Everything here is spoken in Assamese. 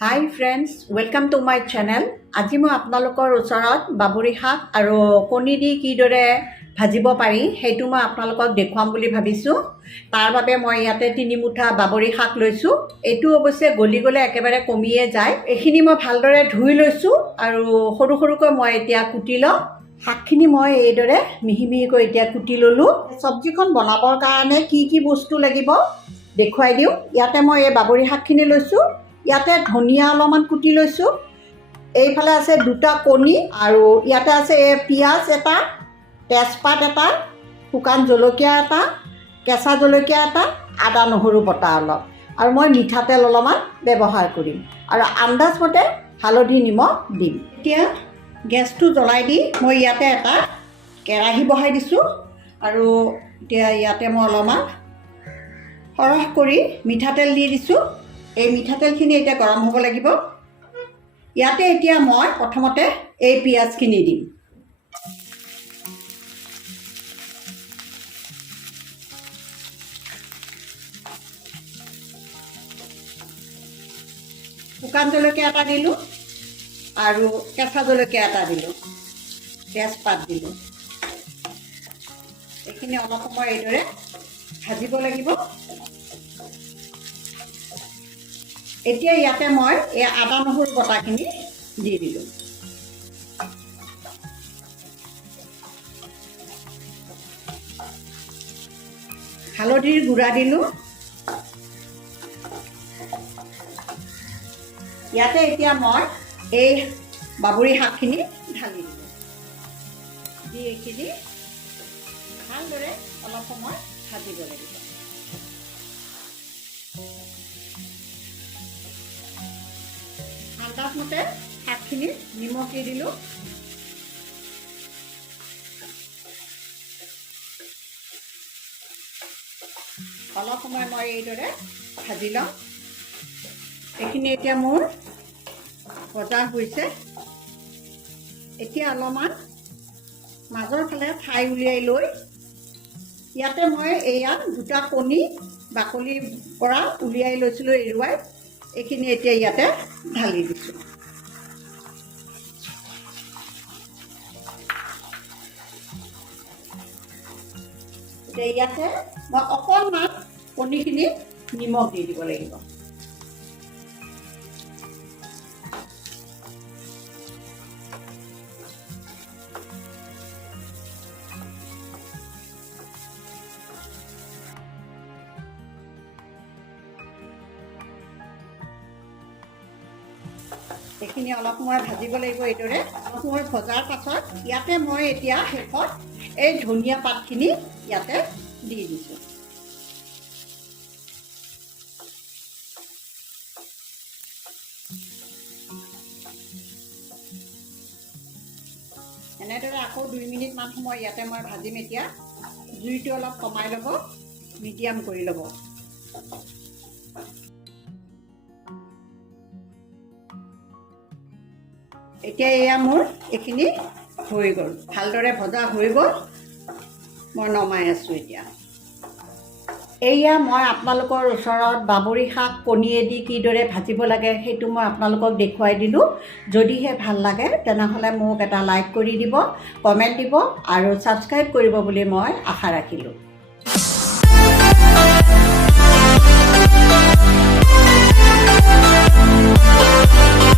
Hi friends, welcome to my channel. আজি মই আপোনালোকৰ ওচৰত বাবৰি শাক আৰু কণী দি কিদৰে ভাজিব পাৰি সেইটো মই আপোনালোকক দেখুৱাম বুলি ভাবিছো। তাৰ বাবে মই ইয়াতে 3 মুঠা বাবৰি শাক লৈছো। এটো অৱশ্যে গলি গলে একেবাৰে কমিয়ে যায়। এখিনি মই ভালদৰে ধুই লৈছো আৰু সৰু সৰুকৈ মই এতিয়া কুটি লম। শাকখিনি মই এইদৰে মিহি মিহিকৈ এতিয়া কুটি ললো। সবজিখন বনাবৰ কাৰণে কি বস্তু লাগিব দেখুৱাই দিও। ইয়াতে মই এই বাবৰি শাকখিনি লৈছো। ইয়াতে ধনিয়া অলপমান কুটি লৈছো। এইফালে আছে দুটা কণী আৰু ইয়াতে আছে পিয়াজ এটা, তেজপাত এটা, শুকান জলকীয়া এটা, কেঁচা জলকীয়া এটা, আদা নহৰু বটা অলপ আৰু মই মিঠাতেল অলপমান ব্যৱহাৰ কৰিম আৰু আন্দাজমতে হালধি নিমখ দিম। এতিয়া গেছটো জ্বলাই দি মই ইয়াতে এটা কেৰাহী বহাই দিছো আৰু এতিয়া ইয়াতে মই অলপমান সৰহ কৰি মিঠাতেল দি দিছো। এই মিঠাতেলখিনি এতিয়া গৰম হ'ব লাগিব। ইয়াতে এতিয়া মই প্ৰথমতে এই পিয়াজখিনি দিম। শুকান জলকীয়া এটা দিলোঁ আৰু কেঁচা জলকীয়া এটা দিলোঁ, তেজপাত দিলোঁ। এইখিনি অলপ সময় এইদৰে ভাজিব লাগিব। এতিয়া ইয়াতে মই এই আদা নহৰু বটাখিনি দি দিলোঁ। হালধিৰ গুড়া দিলোঁ। ইয়াতে এতিয়া মই এই বাবৰি শাকখিনি ঢালি দিলোঁ। দি এইখিনি ভালদৰে অলপ সময় ভাজিব লাগিব। আন্দাজমতে শাকখিনি নিমখ দি দিলোঁ। অলপ সময় মই এইদৰে ভাজি লওঁ। এইখিনি এতিয়া মোৰ ভজা হৈছে। এতিয়া অলপমান মাজৰ ফালে ঠাই উলিয়াই লৈ ইয়াতে মই এয়া দুটা কণী বাকলিৰ পৰা উলিয়াই লৈছিলোঁ এৰুৱাই। এইখিনি এতিয়া ইয়াতে ঢালি দিছোঁ। এতিয়া ইয়াতে মই অকণমান কণীখিনি নিমখ দি দিব লাগিব। এইখিনি অলপ সময় ভাজিব লাগিব। এইদৰে অলপ সময় ভজাৰ পাছত ইয়াতে মই এতিয়া শেষত এই ধনিয়া পাতখিনি ইয়াতে দি দিছোঁ। এনেদৰে আকৌ 2 মিনিটমান সময় ইয়াতে মই ভাজিম। এতিয়া জুইটো অলপ কমাই ল'ব, মিডিয়াম কৰি ল'ব। এতিয়া এয়া মোৰ এইখিনি হৈ গ'ল, ভালদৰে ভজা হৈ গ'ল। মই নমাই আছোঁ এতিয়া। এয়া মই আপোনালোকৰ ওচৰত বাবৰি শাক কণীয়েদি কিদৰে ভাজিব লাগে সেইটো মই আপোনালোকক দেখুৱাই দিলোঁ। যদিহে ভাল লাগে তেনেহ'লে মোক এটা লাইক কৰি দিব, কমেণ্ট দিব আৰু ছাবস্ক্ৰাইব কৰিব বুলি মই আশা ৰাখিলোঁ।